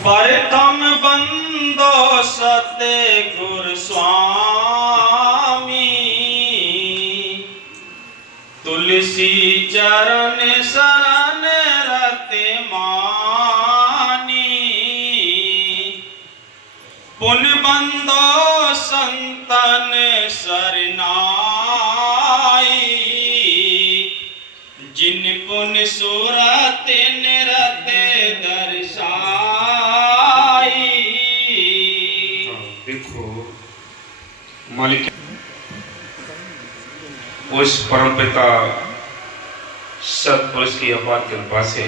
प्रथम बंदो सतगुरु स्वामी, तुलसी चरण शरण रति मानी। पुन बंदो संतन सरनाई, जिन पुन सुरत निरत दर्शाई। देखो मालिक उस परमपिता सतपुरुष की अपार कृपा से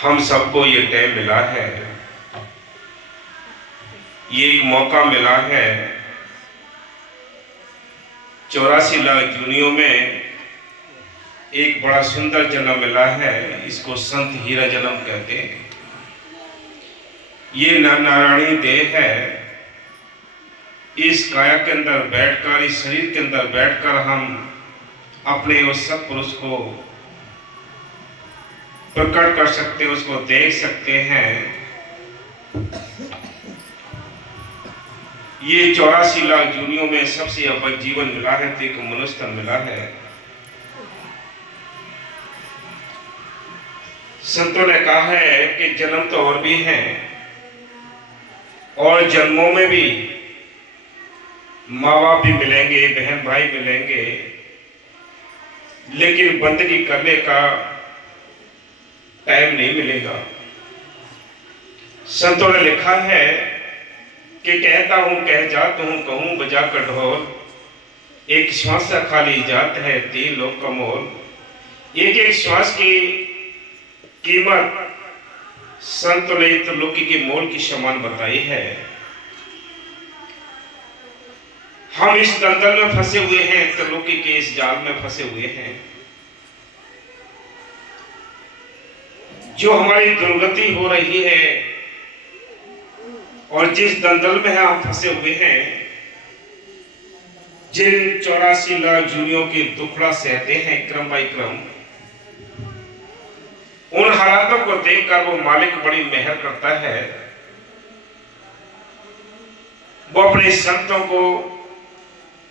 हम सबको ये टाइम मिला है, ये एक मौका मिला है। 84 लाख जूनियों में एक बड़ा सुंदर जन्म मिला है, इसको संत हीरा जन्म कहते हैं। ये नारायणी देह है, इस काया के अंदर बैठकर, इस शरीर के अंदर बैठकर हम अपने उस सत्पुरुष को प्रकट कर सकते हैं, उसको देख सकते हैं। ये 84 लाख जूनियों में सबसे अव्वल जीवन मिला है, तो एक मनुष्य तन मिला है। संतों ने कहा है कि जन्म तो और भी हैं, और जन्मों में भी माँ बाप भी मिलेंगे, बहन भाई मिलेंगे, लेकिन बंदगी करने का टाइम नहीं मिलेगा। संतों ने लिखा है कि कहता हूं कह जात हूं, कहूं बजा कर ढोल, एक श्वास से खाली जात है 3 लोग का मोल। एक एक श्वास की कीमत संत ने त्रिलोकी के मोल की समान बताई है। हम इस दलदल में फंसे हुए हैं, त्रिलोकी के इस जाल में फंसे हुए हैं। जो हमारी दुर्गति हो रही है और जिस दलदल में हम फंसे हुए हैं, जिन 84 लाख जूनियों की दुखड़ा सहते हैं क्रम बाई क्रम, उन हालातों को देखकर वो मालिक बड़ी मेहर करता है। वो अपने संतों को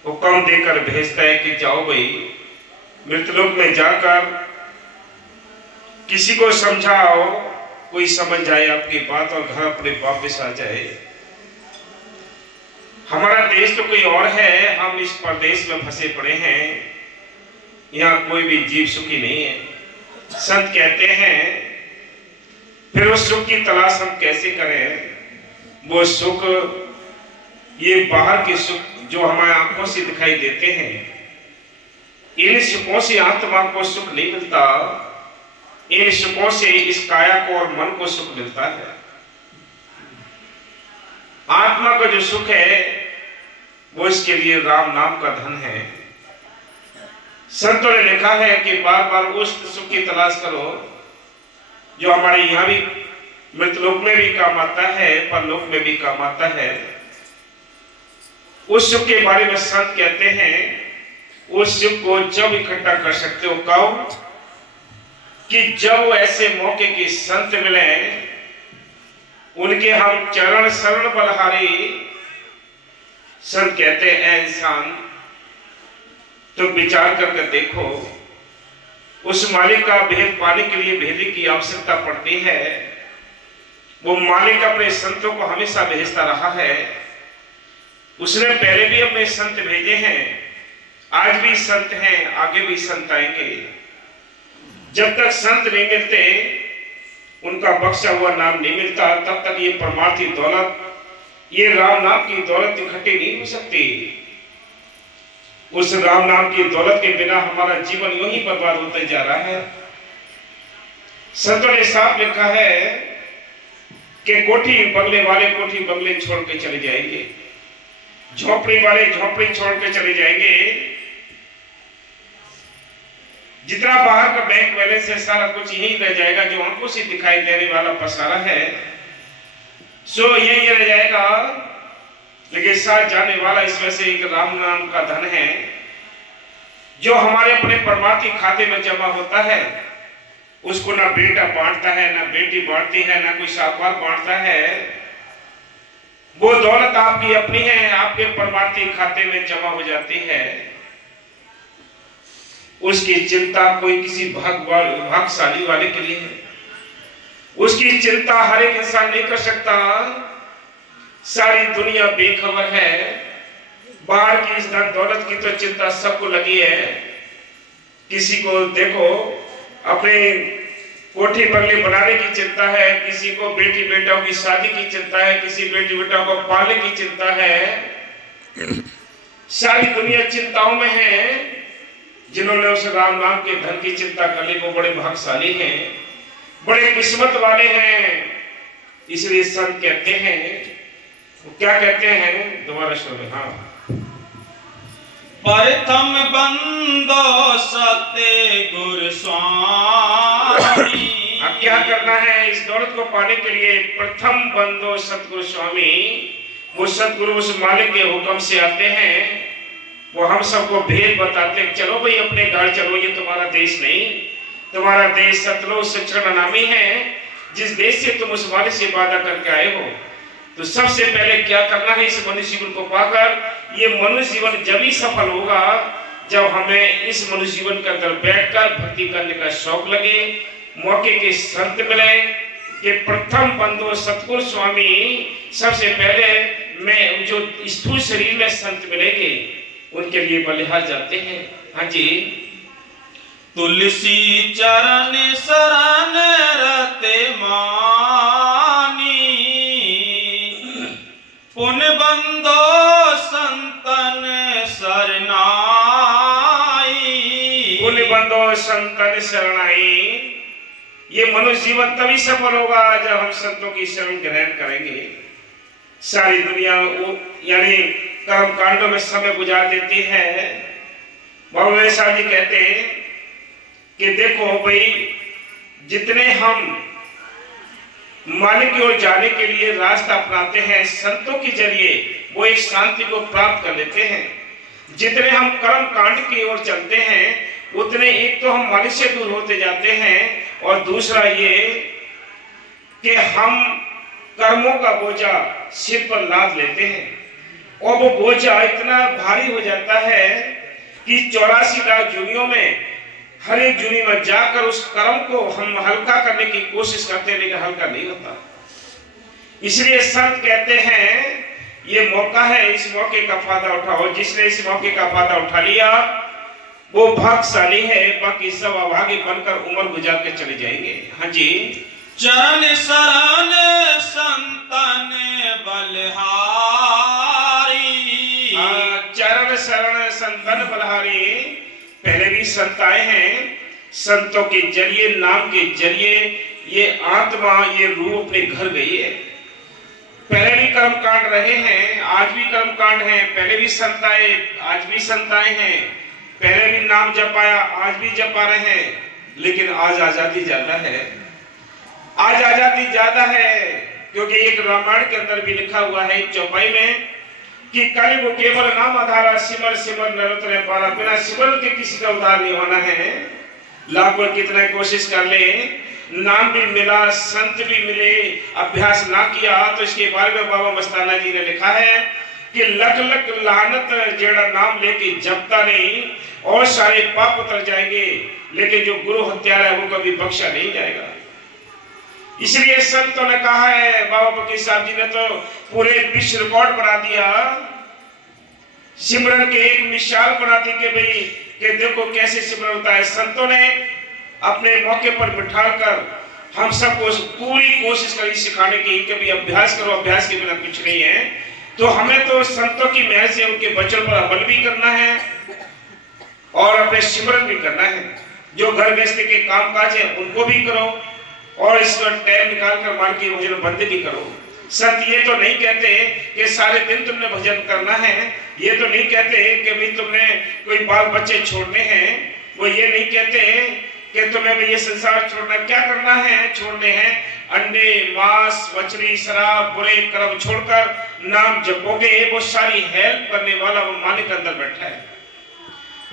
हुक्म देकर भेजता है कि जाओ भाई, मृतलोक में जाकर किसी को समझाओ, कोई समझ जाए आपकी बात और घर अपने वापस आ जाए। हमारा देश तो कोई और है, हम इस परदेश में फंसे पड़े हैं, यहाँ कोई भी जीव सुखी नहीं है। संत कहते हैं फिर उस सुख की तलाश हम कैसे करें? वो सुख, ये बाहर के सुख जो हमारे आंखों से दिखाई देते हैं, इन सुखों से आत्मा को सुख नहीं मिलता। इन सुखों से इस काया को और मन को सुख मिलता है। आत्मा का जो सुख है वो इसके लिए राम नाम का धन है। संतों ने लिखा है कि बार बार उस सुख की तलाश करो जो हमारे यहां भी मृतलोक में भी काम आता है, परलोक में भी काम आता है। उस सुख के बारे में संत कहते हैं, उस सुख को जब इकट्ठा कर सकते हो कब? कि जब ऐसे मौके के संत मिले, उनके हम चरण शरण बलहारी। संत कहते हैं इंसान तो विचार करके देखो, उस मालिक का भेद पाने के लिए भेदी की आवश्यकता पड़ती है। वो मालिक अपने संतों को हमेशा भेजता रहा है। उसने पहले भी अपने संत भेजे हैं, आज भी संत हैं, आगे भी संत आएंगे। जब तक संत नहीं मिलते, उनका बख्शा हुआ नाम नहीं मिलता, तब तक ये परमार्थी दौलत, ये राम नाम की दौलत इकट्ठी नहीं हो सकती। उस राम नाम की दौलत के बिना हमारा जीवन यूं ही बर्बाद होता जा रहा है। संतों ने साफ लिखा है कि कोठी बंगले वाले कोठी बंगले छोड़ के चले जाएंगे, झोपड़ी वाले झोपड़ी छोड़ के चले जाएंगे। जितना बाहर का बैंक बैलेंस है सारा कुछ यही रह जाएगा, जो आंखों से दिखाई देने वाला पसारा है सो यही रह जाएगा। लेकिन साथ जाने वाला इसमें से एक राम नाम का धन है, जो हमारे अपने परमार्थी खाते में जमा होता है। उसको ना बेटा बांटता है, ना बेटी बांटती है, ना कोई साहूकार बांटता है। वो दौलत आपकी अपनी है, आपके परमार्थी खाते में जमा हो जाती है। उसकी चिंता कोई किसी भाग्यशाली वाले के लिए है, उसकी चिंता हर एक इंसान नहीं कर सकता। सारी दुनिया बेखबर है, बाहर की इस धन दौलत की तो चिंता सबको लगी है। किसी को देखो अपने कोठी बंगले बनाने की चिंता है, किसी को बेटी बेटाओं की शादी की चिंता है, किसी बेटी बेटाओं को पालने की चिंता है। सारी दुनिया चिंताओं में है। जिन्होंने उस राम नाम के धन की चिंता कर ली वो बड़े भाग्यशाली हैं, बड़े किस्मत वाले हैं। इसलिए संत कहते हैं, वो क्या कहते हैं, दोबारा सुनो। हाँ, प्रथम बंदो सत्य गुरु स्वामी। अब क्या करना है इस दौलत को पाने के लिए? प्रथम बंदो सतगुरु स्वामी। वो सतगुरु उस मालिक के हुक्म से आते हैं, वो हम सबको भेद बताते हैं। चलो भाई अपने घर चलो, ये तुम्हारा देश नहीं, तुम्हारा देश सतलोक सचखंड नामी है, जिस देश से तुम उस मालिक से वादा करके आए हो। तो सबसे पहले क्या करना है इस मनुष्य जीवन को पाकर? ये मनुष्य जीवन जब ही सफल होगा जब हमें इस मनुष्य जीवन के अंदर बैठकर भक्ति करने का शौक लगे, मौके के संत मिले कि प्रथम बंधु सतगुरु स्वामी। सबसे पहले मैं जो स्थूल शरीर में संत मिलेंगे उनके लिए बलिहार जाते हैं। हाँ जी, तुलसी चरण शरण रते मानी, पुन बंदो संतन शरणाई। पुन बंदो संतन शरणाई। ये मनुष्य जीवन तभी सफल होगा जब हम संतों की शरण ग्रहण करेंगे। सारी दुनिया यानी कर्म कांडों में समय गुजार देती है। बाबा साहब जी कहते हैं कि देखो भाई, जितने हम मालिक की ओर जाने के लिए रास्ता अपनाते हैं संतों के जरिए, वो एक शांति को प्राप्त कर लेते हैं। जितने हम कर्म कांड की ओर चलते हैं उतने एक तो हम मालिक से दूर होते जाते हैं, और दूसरा ये कि हम कर्मों का बोझा सिर पर लाद लेते हैं। और वो बोझा इतना भारी हो जाता है कि 84 लाख जुनियों में हर एक जुनी में जाकर उस कर्म को हम हल्का करने की कोशिश करते हैं, लेकिन हल्का नहीं होता। इसलिए संत कहते हैं ये मौका है, इस मौके का फायदा उठाओ। जिसने इस मौके का फायदा उठा लिया वो भाग्यशाली है, बाकी सब अभागी बनकर उम्र गुजार के चले जाएंगे। हाँ जी, चरण शरण संतन बलिहारी। चरण शरण संतन बलिहारी। पहले भी संत आए हैं, संतों के जरिए, नाम के जरिए ये आत्मा, ये रूह अपने घर गई है। पहले भी कर्म कांड रहे हैं, आज भी कर्म कांड है। पहले भी संत आए, आज भी संत आए हैं। पहले भी नाम जपाया, आज भी जपा रहे हैं। लेकिन आज आजादी ज्यादा है, आज आजादी ज्यादा है, क्योंकि एक रामायण के अंदर भी लिखा हुआ है चौपाई में कि कलयुग केवल नाम आधारा, सिमर सिमर नरोत्तम पारा। बिना सिमर के किसी का उद्धार नहीं होना है। लाखों कितना कोशिश कर ले, नाम भी मिला, संत भी मिले, अभ्यास ना किया तो इसके बारे में बाबा मस्ताना जी ने लिखा है कि लख लख लानत जेड़ा नाम लेके जपता नहीं और सारे पाप उतर जाएंगे, लेकिन जो गुरु हत्यारा है वो कभी बख्शा नहीं जाएगा। इसलिए संतों ने कहा है, बाबा फकीर साहब जी ने तो पूरे विश्व रिकॉर्ड बना दिया, सिमरन के एक मिसाल बना दी कि भाई कि देखो कैसे सिमरन होता है। संतों ने अपने मौके पर बिठाकर हम सबको पूरी कोशिश करी सिखाने की कि भाई अभ्यास करो, अभ्यास के बिना कुछ नहीं है। तो हमें तो संतों की मेहर से उनके वचन पर अमल भी करना है और अपने सिमरन भी करना है। जो घर गृहस्थी के काम काज है उनको भी करो और इसका टाइम निकाल कर मान के भजन बंदगी करो। संत ये तो नहीं कहते कि सारे दिन तुमने भजन करना है, ये तो नहीं कहते कि भाई तुमने कोई बाल बच्चे छोड़ने हैं, वो ये नहीं कहते कि तुम्हें ये संसार छोड़ना। क्या करना है? छोड़ने हैं अंडे, मांस, मछली, शराब, बुरे कर्म छोड़कर नाम जपोगे, वो सारी हेल्प करने वाला वो मालिक अंदर बैठा है।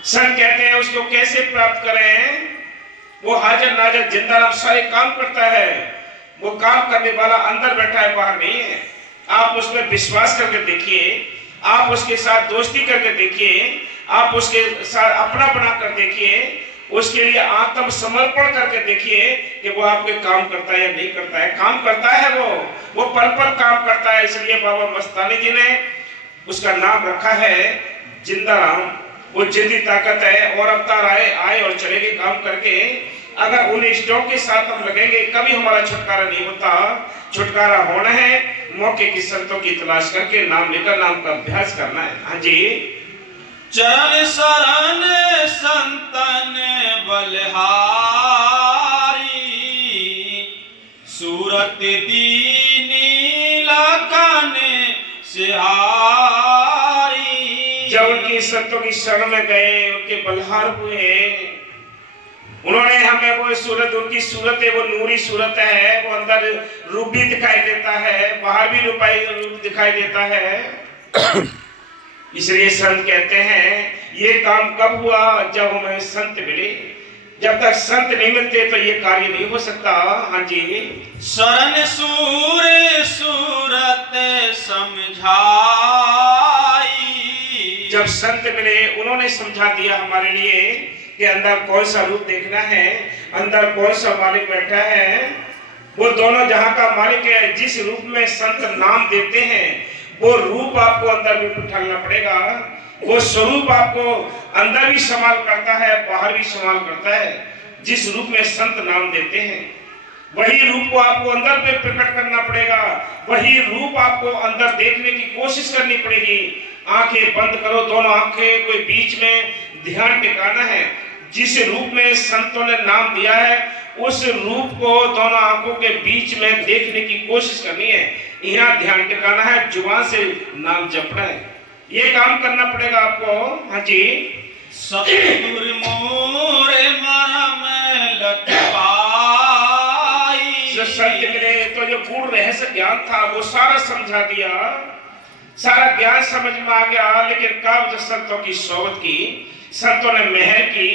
संत कहते हैं उसको कैसे प्राप्त करें? वो हाजिर नाजिर जिंदा रब सारे काम करता है, वो काम करने वाला अंदर बैठा है, बाहर नहीं है। आप उसमें विश्वास करके देखिए, आप उसके साथ दोस्ती करके देखिए, आप उसके साथ अपना बना कर देखिए, उसके लिए आत्म समर्पण करके देखिए कि वो आपके काम करता है या नहीं करता है। काम करता है, वो पल पल काम करता है। इसलिए बाबा मस्तानी जी ने उसका नाम रखा है जिंदा राम। वो जिंदी ताकत है और अवतार आए और चलेंगे काम करके। अगर उन इष्टों के साथ हम लगेंगे कभी हमारा छुटकारा नहीं होता। छुटकारा होना है, मौके की संतों की तलाश करके नाम लेकर नाम का अभ्यास करना है। हाँ जी। चरण शरण संतन बलिहारी, सूरत दीनी लखन सिहारी। जब उनकी संतों की शरण में गए, उनके बलिहार हुए, उन्होंने हमें वो सूरत, उनकी सूरत है वो नूरी सूरत है, वो अंदर रूप भी दिखाई देता है, बाहर भी रूप दिखाई देता है। इसलिए संत कहते हैं ये काम कब हुआ? जब हमें संत मिले। जब तक संत नहीं मिलते तो ये कार्य नहीं हो सकता। हाँ जी। शरण सूर सूरत समझाई। जब संत मिले उन्होंने समझा दिया हमारे लिए कि अंदर कौन सा रूप देखना है, अंदर कौन सा मालिक बैठा है। वो दोनों जहां का मालिक है। जिस रूप में संत नाम देते हैं वो रूप आपको अंदर भी बिठाना पड़ेगा। वो स्वरूप आपको अंदर भी संभाल करता है, बाहर भी संभाल करता है। जिस रूप में संत नाम देते हैं वही रूप को आपको अंदर में प्रकट करना पड़ेगा। वही रूप आपको अंदर देखने की कोशिश करनी पड़ेगी। आंखें बंद करो, दोनों आंखें कोई बीच में ध्यान टिकाना है। जिस रूप में संतों ने नाम दिया है उस रूप को दोनों आंखों के बीच में देखने की कोशिश करनी है। यहाँ ध्यान टिकाना है, जुबान से नाम जपना है। ये काम करना पड़ेगा आपको। हाँ जी। सतगुर मोरे मरम लटकाई। संत मिले तो जो पूर्ण रहस्य ज्ञान था वो सारा समझा दिया, सारा ज्ञान समझ में आ गया। लेकिन कब जो संतों की सोबत की, संतों ने मेहर की,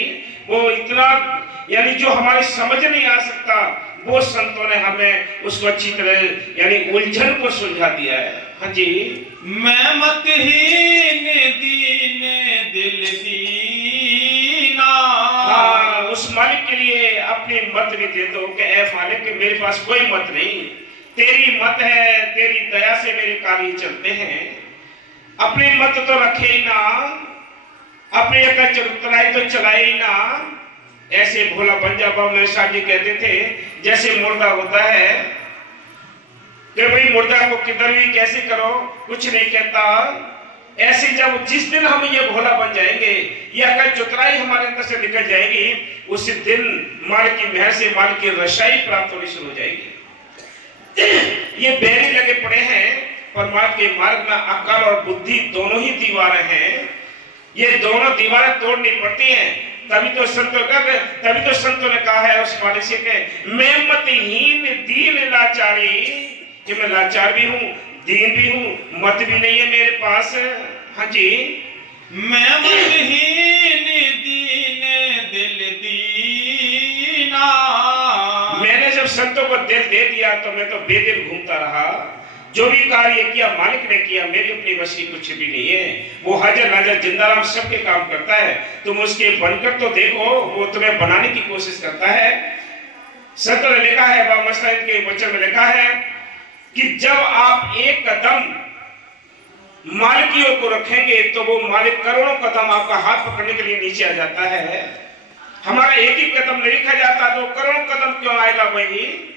वो इतना यानी जो हमारी समझ नहीं आ सकता वो संतों ने हमें उसको अच्छी तरह यानी उलझन को सुलझा दिया है। हाँ जी। मैं मतहीन दीन दिल दीना। हाँ, उस मालिक के लिए अपनी मत भी दे दो कि ऐ मालिक मेरे पास कोई मत नहीं, तेरी मत है, तेरी दया से मेरे कार्य चलते हैं। अपनी मत तो रखे ही ना, अपने चतुराई तो चलाए ही ना। ऐसे भोला पंजाब में शाह जी कहते थे जैसे मुर्दा होता है कि भाई मुर्दा को किधर भी कैसे करो कुछ नहीं कहता। ऐसे जब जिस दिन हम ये भोला बन जाएंगे, ये अगर चतुराई हमारे अंदर से निकल जाएगी, उस दिन माल की महर से माल की रशाई प्राप्त होनी शुरू हो जाएगी। ये बैरी लगे पड़े हैं, परमात्मा के मार्ग में अकल और बुद्धि दोनों ही दीवारें हैं। ये दोनों दीवारें तोड़नी पड़ती हैं। तभी तो संतों ने कहा है उस वाणी से के मैं मतहीन दीन लाचारी, कि मैं लाचार भी हूँ, दीन भी हूँ, मत भी नहीं है मेरे पास। हाँ जी, मैं मतहीन दीन दिल दीना। मैंने जब संतों को दिल दे दिया तो मैं तो बेदिल घूमता रहा। जो भी कार्य किया मालिक ने किया, मेरी अपनी बस की कुछ भी नहीं है। वो हाजिर नाजर जिंदाराम सबके काम करता है। तुम उसके बनकर तो देखो, वो तुम्हें बनाने की कोशिश करता है। संतों ने लिखा है, बाबा मसलन के वचन में लिखा है कि जब आप एक कदम मालिक की ओर को रखेंगे तो वो मालिक करोड़ों कदम आपका हाथ पकड़ने के लिए नीचे आ जाता है। हमारा एक ही कदम नहीं रखा जाता तो करोड़ों कदम क्यों आएगा भाई?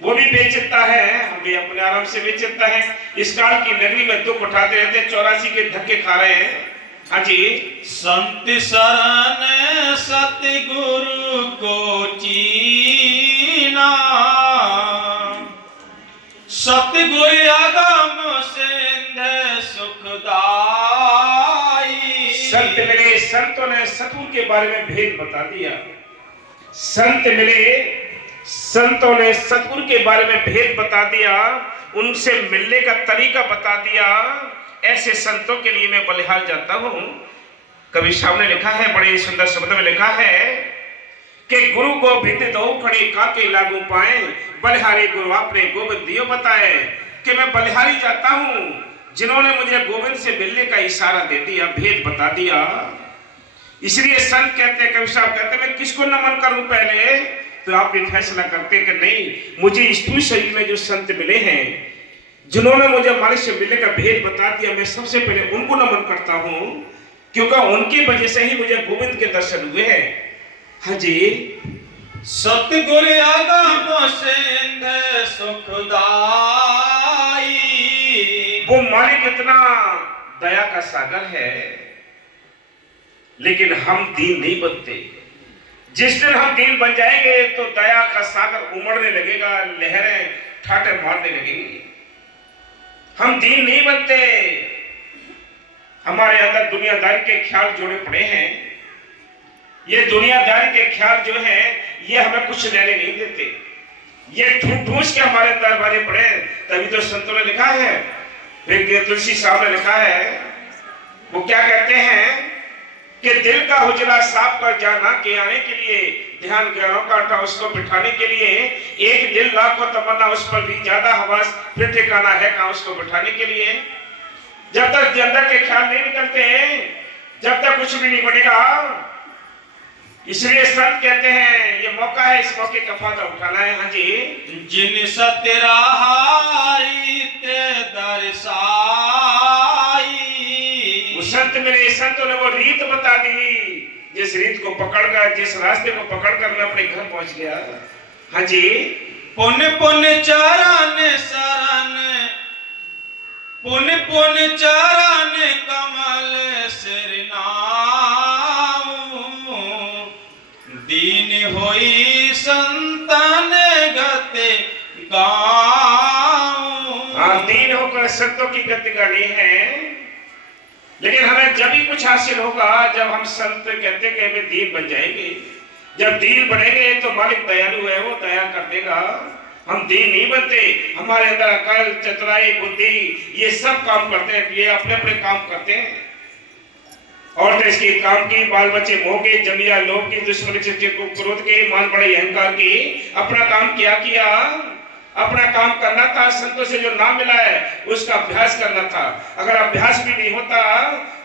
वो भी बेचिता है, हम भी अपने आराम से बेचिता है। इस काल की नगरी में दुख उठाते रहते, 84 के धक्के खा रहे हैं। हाँ जी, संत शरण सतगुरु को चीना, सतगुरु आगम सिंध सुखदाई। संत मिले, संतों ने सतगुरु के बारे में भेद बता दिया। संत मिले, संतों ने सतगुरु के बारे में भेद बता दिया, उनसे मिलने का तरीका बता दिया। ऐसे संतों के लिए मैं बलिहाल जाता हूं। कवि साहब ने लिखा है, बड़े सुंदर शब्द में लिखा है कि गुरु गोविंद दो खड़े काके लागू पाए, बलिहारी गुरु आपने गोविंद दियो बताए। कि मैं बलिहारी जाता हूं, जिन्होंने मुझे गोविंद से मिलने का इशारा दे दिया, भेद बता दिया। इसलिए संत कहते, कवि साहब कहते, मैं किसको नमन करूं पहले? तो आप ये फैसला करते कि नहीं, मुझे स्थूल शरीर में जो संत मिले हैं, जिन्होंने मुझे मालिक से मिलने का भेद बता दिया, मैं सबसे पहले उनको नमन करता हूं, क्योंकि उनकी वजह से ही मुझे गोविंद के दर्शन हुए हैं। हाँ जी, सतगुरु आगम सिंध सुखदाई। वो मालिक इतना दया का सागर है, लेकिन हम दीन नहीं बनते। जिस दिन हम दीन बन जाएंगे तो दया का सागर उमड़ने लगेगा, लहरें ठाटे मारने लगेंगी। हम दीन नहीं बनते। हमारे अंदर दुनियादारी के ख्याल जोड़े पड़े हैं। ये दुनियादारी के ख्याल जो है, ये हमें कुछ लेने नहीं देते। ये ठूस के हमारे अंदर भरे पड़े। तभी तो संतों ने लिखा है, फिर तुलसी साहब ने लिखा है, वो क्या कहते हैं कि दिल का हुजरा साफ कर जाना के आने के लिए, ध्यान ज्ञानों का आटा उसको बिठाने के लिए, एक दिल लाखों तमन्ना उस पर भी ज्यादा हवास, फिर ठिकाना है कहां उसको बिठाने के लिए। जब तक अंदर के ख्याल नहीं निकलते, जब तक कुछ भी नहीं बनेगा। इसलिए संत कहते हैं ये मौका है, इस मौके का फायदा उठाना है। हाँ जी, जिन सतराहारी ते दरसाई। संत मेरे संतों ने वो रीत बता दी, जिस रीत को पकड़कर, जिस रास्ते को पकड़कर मैं अपने घर पहुंच गया। हाँ जी, पुन पुन चरण शरण, पुन पुन चरण कमल सिर नाऊ। दीन होई संतन गति गाऊं। हाँ, दीन होकर संतों की गति गानी है। लेकिन हमें जब भी कुछ हासिल होगा जब हम संत कहते कि हमें दीन बन जाएंगे। जब दीन बनेंगे तो मालिक दयालु है, वो दया कर देगा। हम दीन नहीं बनते, हमारे अंदर अकल, चतुराई, बुद्धि, ये सब काम करते हैं। ये अपने अपने काम करते हैं। और इसकी काम की, बाल बच्चे मोह के, जमिया लोभ की, दुश्मनी क्रोध के, मान बड़े अहंकार की, अपना काम किया अपना काम करना था। संतों से जो नाम मिला है उसका अभ्यास करना था। अगर अभ्यास भी नहीं होता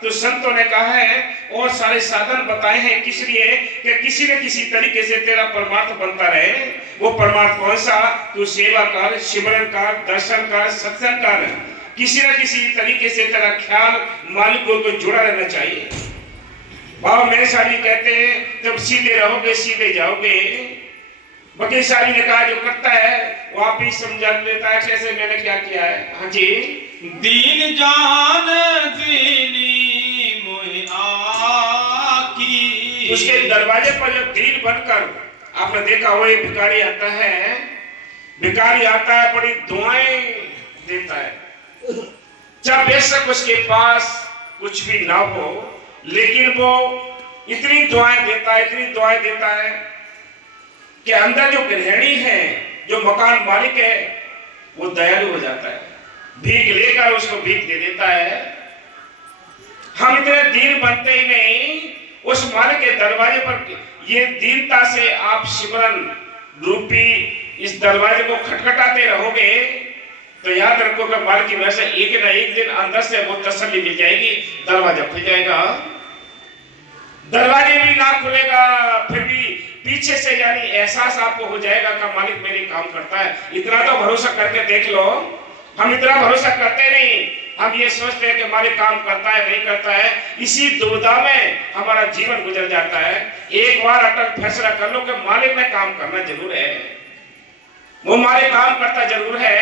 तो संतों ने कहा है और सारे साधन बताए हैं किस लिए, कि किसी न किसी तरीके से तेरा परमार्थ बनता रहे। वो परमार्थ कौन सा? तू सेवा कर, सिमरन कर, दर्शन कर, सत्संग कर। किसी न किसी तरीके से तेरा ख्याल मालिक को जुड़ा रहना चाहिए। बाबा मेरे साली कहते हैं जब सीधे रहोगे सीधे जाओगे। वकील साली ने कहा जो करता है वो आप ही समझा लेता है कैसे मैंने क्या किया है। हाँ जी। दीन जान दीनी मोहि आकी। उसके दरवाजे पर जब दीन बनकर आपने देखा वो एक भिखारी आता है, भिखारी आता है बड़ी दुआएं देता है। जब बेशक उसके पास कुछ भी ना हो लेकिन वो इतनी दुआएं देता है, इतनी दुआएं देता है कि अंदर जो गृहिणी है, जो मकान मालिक है, वो दयालु हो जाता है, भीख लेकर उसको भीख दे देता है। हम इतने दीन बनते ही नहीं, उस मालिक के दरवाजे पर ये दीनता से आप सिमरन रूपी इस दरवाजे को खटखटाते रहोगे तो याद रखो कि मालिक की वजह से एक ना एक दिन अंदर से वो तसल्ली मिल जाएगी, दरवाजा खुल जाएगा। दरवाजे भी ना खुलेगा फिर भी पीछे से यानी एहसास आपको हो जाएगा कि मालिक मेरे काम करता है। इतना तो भरोसा करके देख लो। हम इतना भरोसा करते नहीं, हम ये सोचते हैं कि मालिक काम करता है नहीं करता है, इसी दुविधा में हमारा जीवन गुजर जाता है। एक बार अटल फैसला कर लो कि मालिक ने काम करना जरूर है, वो मालिक काम करता जरूर है।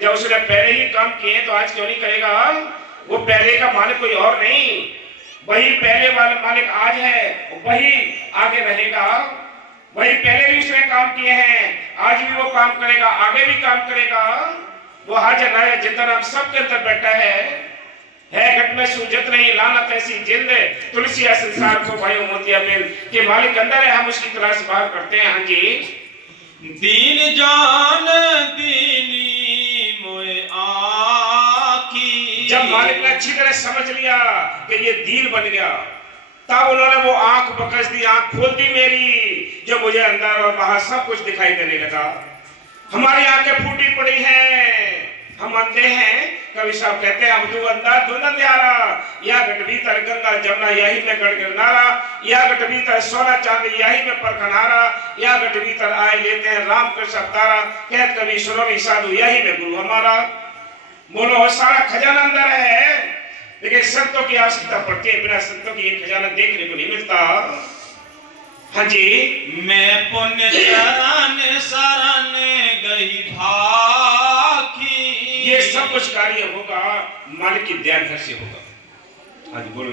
जब उसने पहले ही काम किए तो आज क्यों नहीं करेगा। वो पहले का मालिक कोई और नहीं, वही पहले वाला मालिक आज है, वही आगे रहेगा। वही पहले भी उसने काम किए हैं, आज भी वो काम करेगा, आगे भी काम करेगा। वो हाजिर नाज़िर जिंदा हम सबके अंदर बैठा है घट में सूजत नहीं लानत ऐसी जिंद तुलसिया संसार को भाइयों मोतिया बिन के मालिक अंदर है, हम उसकी तलाश बाहर करते हैं। हाँ जी। दीन जान दीनी मोहि आकी। जब मालिक ने अच्छी तरह समझ लिया कि ये दीन बन गया, तब उन्होंने वो आंख बकस दी, आंख खोल दी मेरी, जो मुझे अंदर और बाहर सब कुछ दिखाई देने लगा। हमारी आंखें फूटी पड़ी हैं, हम अंधे हैं। कवि साहब कहते हैं हम तू अंधा धुंधन न्यारा, या घट भीतर गंगा जमुना यही में गढ़ गिरनारा, या घट भीतर सोना चांदी यही में परखनारा, या घट भीतर आए लेते हैं राम कृष्ण अवतारा, कहत कवि सुनो साधु यही में गुरु हमारा। बोलो सारा खजाना अंदर है, लेकिन संतों की आवश्यकता पड़ती है, बिना संतों की ये खजाना देखने को नहीं मिलता। हाँ जी। मैं पुण्य चरण शरण गई भाखी। ये सब कुछ कार्य होगा मालिक की दया घर से होगा। हाँ जी बोलो।